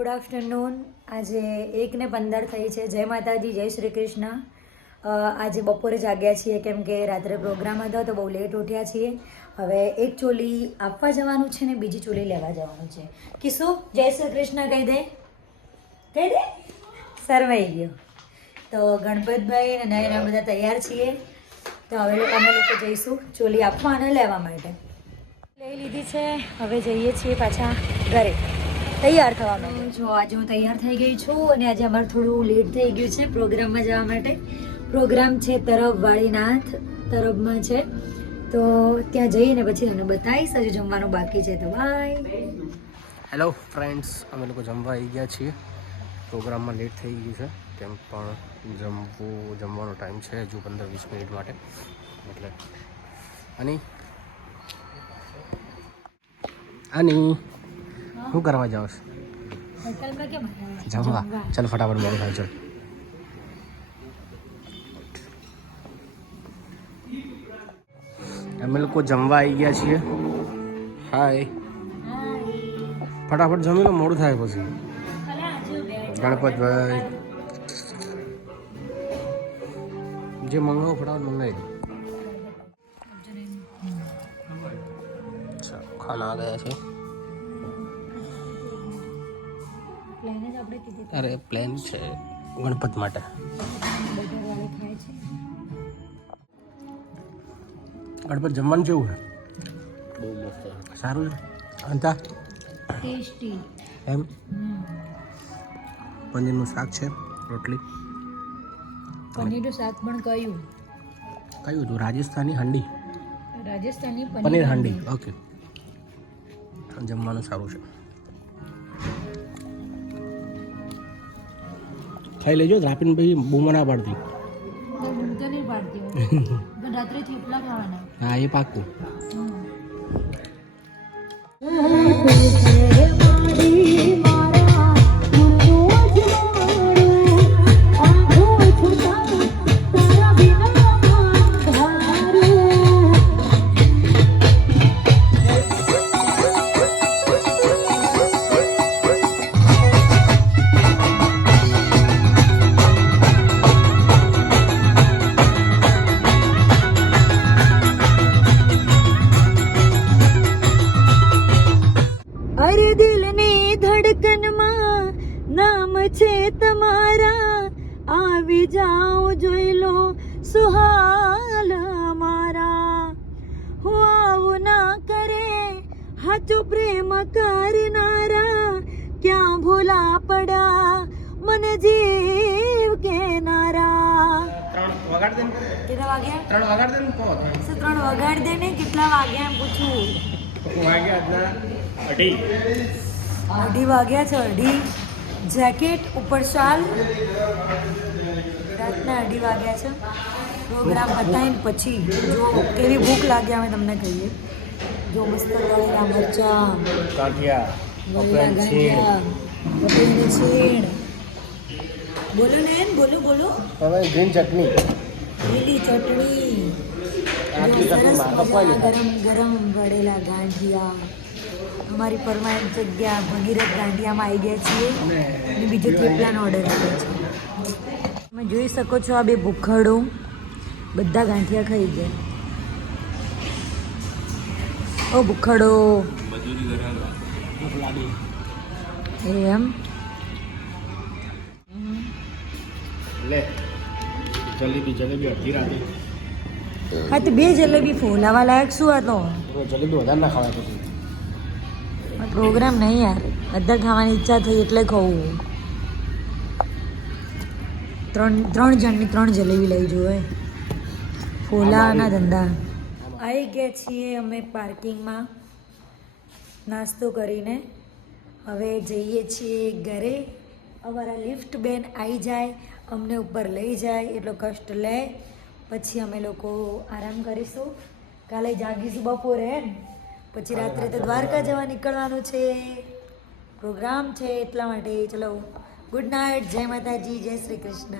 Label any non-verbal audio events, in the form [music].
Good afternoon આજે એક ને પંદર થઈ છે. જય માતાજી, જય શ્રી કૃષ્ણ. આજે બપોરે જાગ્યા છીએ કેમ કે રાત્રે પ્રોગ્રામ હતો તો બહુ લેટ ઉઠ્યા છીએ. હવે એક ચોલી આપવા જવાનું છે ને બીજી ચોલી લેવા જવાનું છે. કિસુ જય શ્રી કૃષ્ણ કહી દે. કહી દે? સરવાઈ ગયો. તો ગણપતભાઈ અને નયના બધા તૈયાર છીએ. તો હવે અમે લોકો જઈશું ચોલી આપવા અને લેવા માટે. લઈ લીધી છે. હવે જઈએ છીએ પાછા ઘરે. તૈયાર થવા માટે. જો આજે હું તૈયાર થઈ ગઈ છું અને આજે અમારે થોડું લેટ થઈ ગયું છે પ્રોગ્રામમાં જવા માટે. પ્રોગ્રામ છે તરફ વાળીનાથ તરફમાં છે. તો ત્યાં જઈને પછી તમને બતાવીશ હજુ જમવાનું બાકી છે તો બાય હેલો ફ્રેન્ડ્સ અમે લોકો જમવા આવી ગયા છીએ. પ્રોગ્રામમાં લેટ થઈ ગયું છે કેમ પણ જમવું જમવાનો ટાઈમ છે હજુ પંદર વીસ મિનિટ માટે. એટલે અને? આની શું કરવા જાઓ છો? જમવા ચાલ ફટાફટ મોડું થાય ચાલ અમે લોકો જમવા આવી ગયા છીએ. હાય. ફટાફટ જમી લો, મોડું થાય પછી. ગણપતભાઈ. જે મંગાવો ફટાફટ મંગાવી દો. ખાના ગયા છે. અરે પ્લેન છે. ગણપત માટે. ગણપત જમવાનું કેવું છે? બહુ મસ્ત સારું છે? અંતા? ટેસ્ટી એમ? પનીરનું શાક છે રોટલી. પનીરનું શાક પણ કયું? કયું હતું? રાજસ્થાની હાંડી. રાજસ્થાની પનીર હાંડી ઓકે. જમવાનું સારું છે. ખાઈ લેજો રાપીને ભાઈ બૂમો ના પાડતી. [laughs] હા એ પાકું ધડકનમાં નામ છે તમારા. આવી જાઓ જોઈ લો સુહાલ મારા હું આવું ના કરે હાચો પ્રેમ કરનારા. ક્યાં ભૂલા પડા મને જીવ કેનારા ત્રણ કેટલા વાગ્યા? ત્રણ વગાડ દે ને પહોંચ ત્રણ વગાડ દે ને? કેટલા વાગ્યા એમ પૂછું? વાગ્યા અઢી. અઢી વાગ્યા છે અઢી. જેકેટ ઉપર શાલ રાતના અઢી વાગ્યા છે. પ્રોગ્રામ પતાવીને પછી. જો કેવી ભૂખ લાગે અમે તમને કહીએ. જો મસ્ત ગળેલા મરચા બોલો ને એમ બોલો બોલો. હવે ગ્રીન ચટણી. લીલી ચટણી. ગરમ ગરમ વળેલા ગાંઠિયા. અમારી પરમાનન્ટ જગ્યા ભગીરથ ગાંઠિયામાં આવી ગયા છીએ અને બીજો થેપલાનો ઓર્ડર આપ્યો છે. તમે જોઈ શકો છો આ બે ભૂખડો બધા ગાંઠિયા ખાઈ ગયા. ઓ ભૂખડો. એમ? લે જલેબી જલેબી અડધી રાતે હા તો બે જલેબી ફોલાવા લાયક શું હતો જલેબી વધારે ના ખવાય પછી. પ્રોગ્રામ નહીં યાર. બધા ખાવાની ઈચ્છા થઈ એટલે ખવું ત્રણ ત્રણ જણની ત્રણ જલેબી લઈ જોવે ફોલાના ધંધા. આવી ગયા છીએ અમે પાર્કિંગમાં નાસ્તો કરીને. હવે જઈએ છીએ ઘરે. અમારા લિફ્ટ બેન આવી જાય અમને ઉપર લઈ જાય એટલો કષ્ટ લે. પછી અમે લોકો આરામ કરીશું. કાલે જાગીશું બપોરે ને? પછી રાત્રે તો દ્વારકા જવા નીકળવાનું છે. પ્રોગ્રામ છે એટલા માટે. ચલો, ગુડ નાઇટ, જય માતાજી, જય શ્રી કૃષ્ણ.